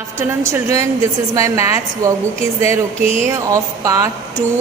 Afternoon children, this is my maths workbook is there, okay, of part 2.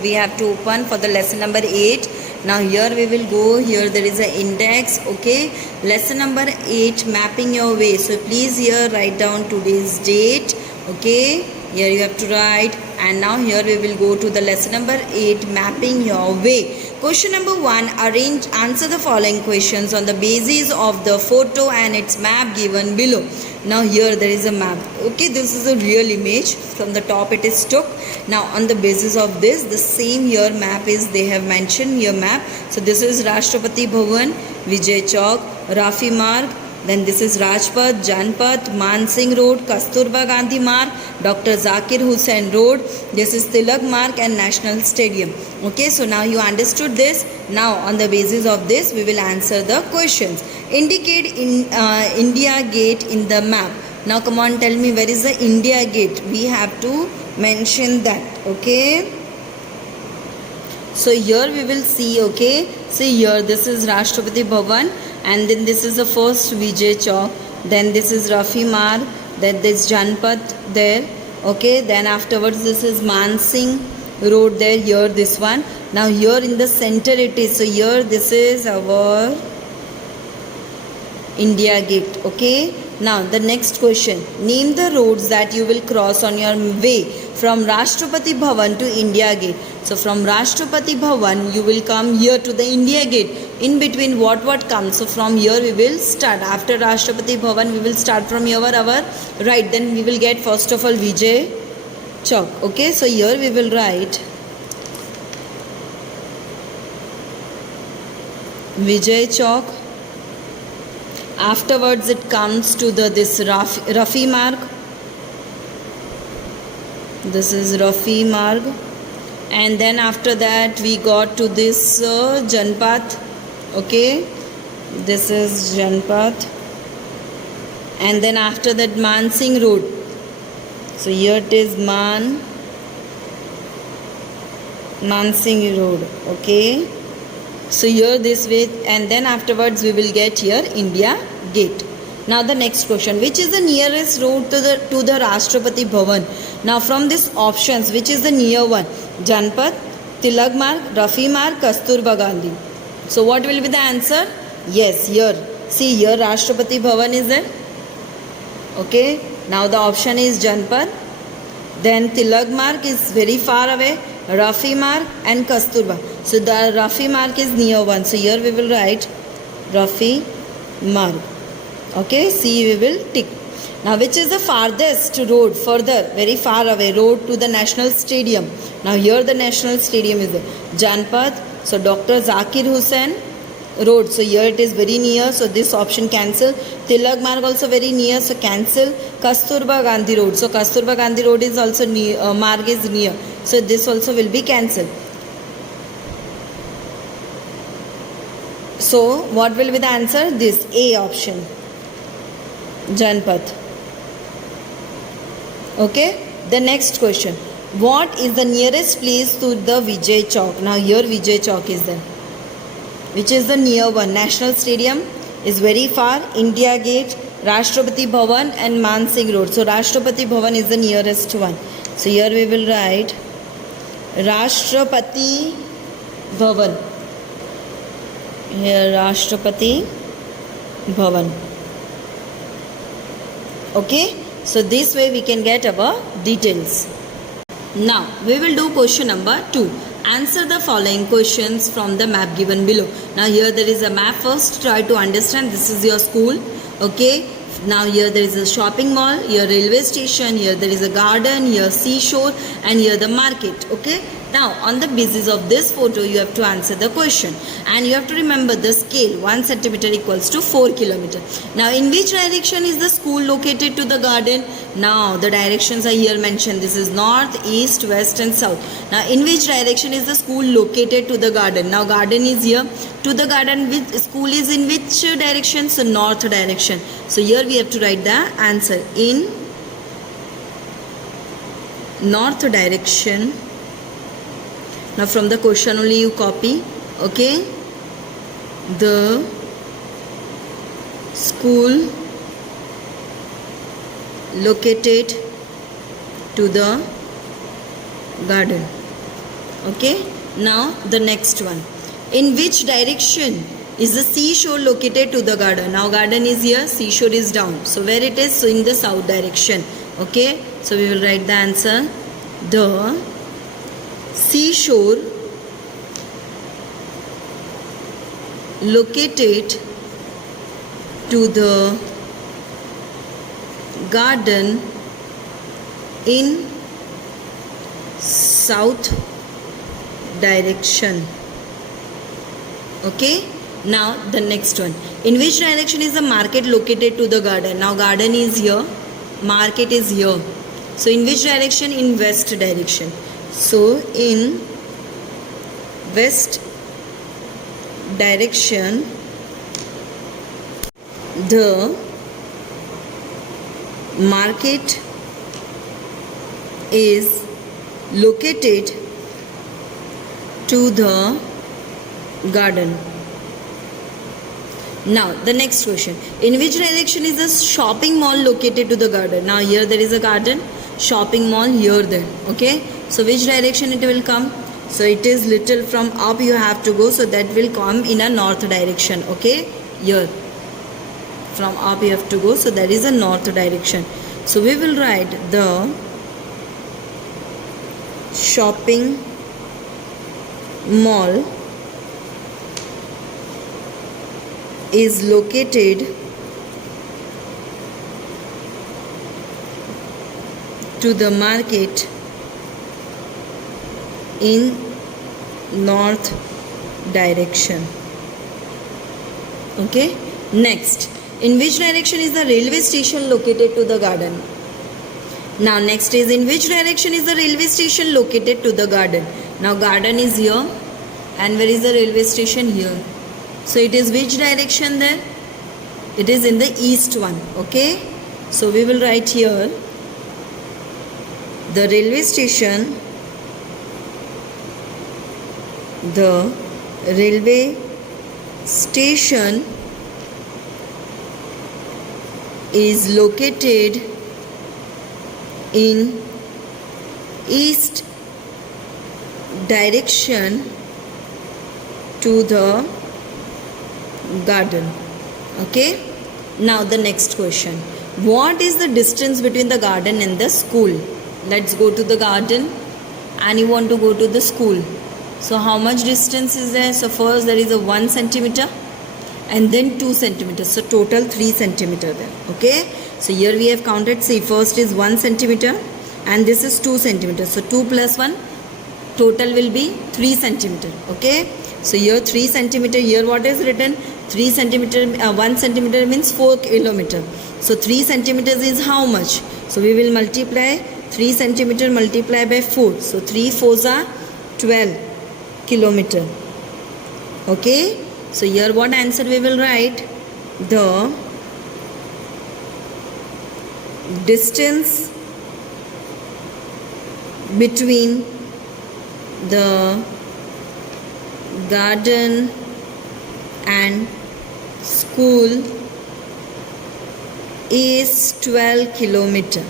We have to open for the lesson number 8. Now here we will go, here there is an index, okay, lesson number 8, mapping your way. So please here write down today's date, okay, here you have to write. And now here we will go to the lesson number 8, mapping your way. Question number 1, answer the following questions on the basis of the photo and its map given below. Now here there is a map, okay, this is a real image. From the top it is took. Now on the basis of this, the same here map is, they have mentioned here map. So this is Rashtrapati Bhavan, Vijay Chowk, Rafi Marg. Then this is Rajpath, Janpath, Man Singh Road, Kasturba Gandhi Marg, Dr. Zakir Hussain Road. This is Tilak Marg and National Stadium. Okay, so now you understood this. Now on the basis of this, we will answer the questions. Indicate in India Gate in the map. Now come on, tell me where is the India Gate. We have to mention that. Okay. So here we will see. Okay. See here, this is Rashtrapati Bhavan. And then this is the first Vijay Chowk, then this is Rafi Marg, then this Janpath there, okay, then afterwards this is Man Singh Road there, here this one. Now here in the center it is, so here this is our India Gate, okay. Now the next question, name the roads that you will cross on your way from Rashtrapati Bhavan to India Gate. So from Rashtrapati Bhavan you will come here to the India Gate. In between what comes? So from here we will start. After Rashtrapati Bhavan we will start from here our right. Then we will get first of all Vijay Chowk. Okay, so here we will write Vijay Chowk. Afterwards it comes to this Rafi Marg. This is Rafi Marg. And then after that we got to this Janpath. Okay, this is Janpath. And then after that Man Singh Road. So here it is Man Singh Road. Okay, so here this way, and then afterwards we will get here India Gate. Now the next question, which is the nearest road to the Rashtrapati Bhavan? Now from these options, which is the near one? Janpath, Tilak Marg, Rafi Marg, Kasturba Gandhi. So what will be the answer? Yes, here. See here Rashtrapati Bhavan is there. Okay. Now the option is Janpath. Then Tilak Marg is very far away. Rafi Marg and Kasturba. So the Rafi Marg is near one. So here we will write Rafi Marg. Okay. See, we will tick. Now which is the farthest road, further, very far away road to the National Stadium? Now here the National Stadium is there. Janpath. So Dr. Zakir Hussain Road. So here it is very near. So this option cancel. Tilak Marg also very near. So cancel. Kasturba Gandhi Road. So Kasturba Gandhi Road is also near. Marg is near. So this also will be cancelled. So what will be the answer? This A option. Janpath. Okay. The next question. What is the nearest place to the Vijay Chowk? Now here Vijay Chowk is there. Which is the near one? National Stadium is very far. India Gate, Rashtrapati Bhavan and Man Singh Road. So Rashtrapati Bhavan is the nearest one. So here we will write Rashtrapati Bhavan. Here Rashtrapati Bhavan. Okay. So this way we can get our details. Now we will do question number 2. Answer the following questions from the map given below. Now here there is a map. First try to understand, this is your school. Okay. Now here there is a shopping mall, here railway station, here there is a garden, here seashore, and here the market. Okay. Now on the basis of this photo you have to answer the question, and you have to remember the scale, 1 centimeter equals to 4 kilometer. Now in which direction is the school located to the garden? Now the directions are here mentioned. This is north, east, west and south. Now in which direction is the school located to the garden? Now garden is here. To the garden, which school is in which direction? So north direction. So here we have to write the answer in north direction. Now from the question only you copy. Okay. The school located to the garden. Okay, now the next one. In which direction is the seashore located to the garden? Now garden is here, seashore is down. So where it is? So in the south direction. Okay, so we will write the answer. The seashore located to the garden in south direction. Okay, now the next one. In which direction is the market located to the garden? Now garden is here, market is here. So in which direction? In west direction. So in west direction, the market is located to the garden. Now the next question. In which direction is the shopping mall located to the garden? Now here there is a garden, shopping mall here there. Okay, so which direction it will come? So it is little from up you have to go, so that will come in a north direction. Okay, here from up you have to go, so that is a north direction. So we will write the shopping mall is located to the market in north direction. Okay, next. In which direction is the railway station located to the garden? Now next is, in which direction is the railway station located to the garden? Now garden is here, and where is the railway station? Here. So it is which direction there? It is in the east one. Okay, so we will write here the railway station. The railway station is located in east direction to the garden. Okay, now the next question. What is the distance between the garden and the school? Let's go to the garden and you want to go to the school. So how much distance is there? So first there is a 1 centimeter and then 2 centimeters. So total 3 centimeter there. Okay, so here we have counted. See, first is 1 centimeter and this is 2 centimeters. So 2 plus 1, total will be 3 centimeter. Okay, so here 3 centimeter. Here what is written? 3 centimeter, 1 centimeter means 4 kilometer. So 3 centimeters is how much? So we will multiply 3 centimeter multiply by 4. So 3 4s are 12 kilometer. Okay, so here what answer we will write? The distance between the garden and school is 12 kilometer.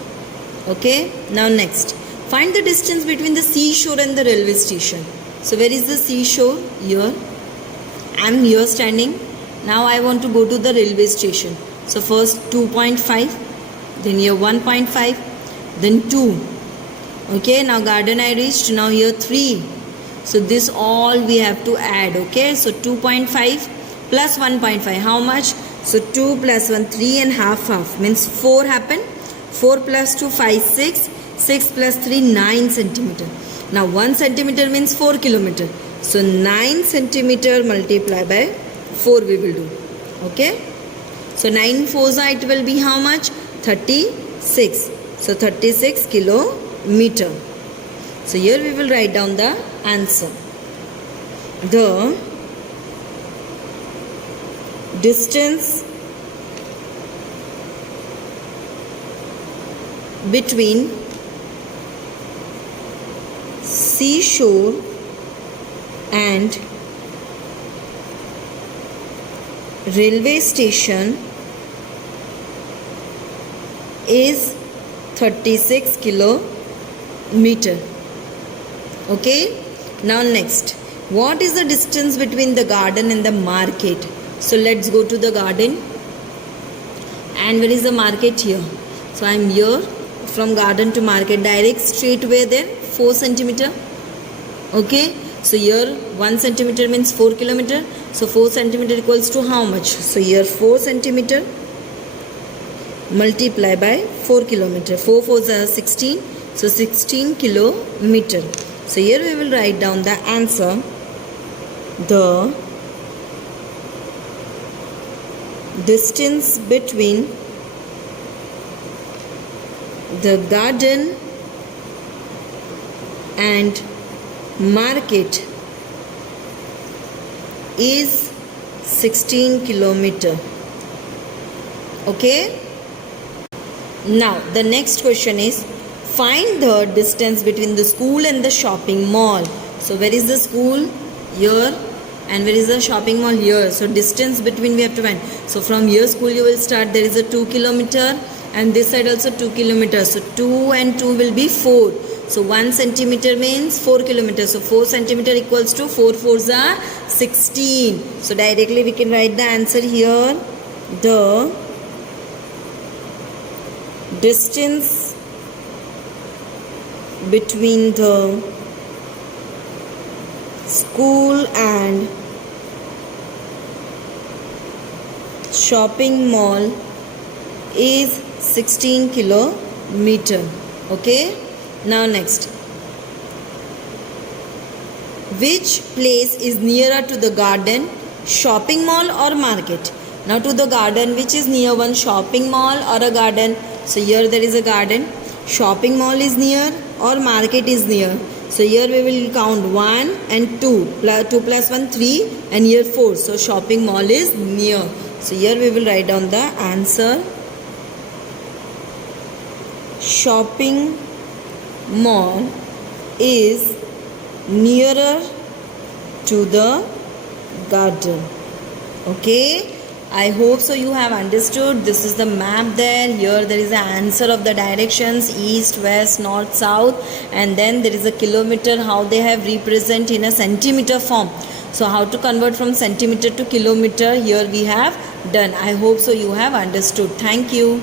Okay, now next, find the distance between the seashore and the railway station. So where is the seashore? Here. I am here standing. Now I want to go to the railway station. So first 2.5, then here 1.5, then 2. Okay, now garden I reached. Now here 3. So this all we have to add. Okay, so 2.5 plus 1.5. How much? So 2 plus 1, 3 and half means 4 happen. 4 plus 2, 5, 6. 6 plus 3, 9 centimeter. Now 1 centimeter means 4 kilometer. So 9 centimeter multiplied by 4 we will do. Okay. So 9 4s it will be how much? 36. So 36 kilometer. So here we will write down the answer. The distance between seashore and railway station is 36 kilometer. Okay, now next, what is the distance between the garden and the market? So let's go to the garden. And where is the market? Here. So I am here. From garden to market, direct straight way there, 4 centimeter. Okay, so here 1 centimeter means 4 kilometer. So 4 centimeter equals to how much? So here 4 centimeter multiply by 4 kilometer. 4 4s are 16. So 16 kilometer. So here we will write down the answer. The distance between the garden and market is 16 kilometer. Okay, now the next question is, find the distance between the school and the shopping mall. So where is the school? Here. And where is the shopping mall? Here. So distance between we have to find. So from here school you will start. There is a 2 kilometer, and this side also 2 kilometers. So 2 and 2 will be 4. So 1 centimeter means 4 kilometers. So 4 centimeter equals to 4 4s are 16. So directly we can write the answer here. The distance between the school and shopping mall is 16 kilometer. Okay, now next, which place is nearer to the garden, shopping mall or market? Now to the garden, which is near one, shopping mall or a garden? So here there is a garden, shopping mall is near or market is near. So here we will count 1 and 2. 2 plus 1, 3, and here 4. So shopping mall is near. So here we will write down the answer. Shopping mall is nearer to the garden. Okay, I hope so you have understood. This is the map there. Here there is the answer of the directions, east, west, north, south, and then there is a kilometer, how they have represent in a centimeter form. So how to convert from centimeter to kilometer, here we have done. I hope so you have understood. Thank you.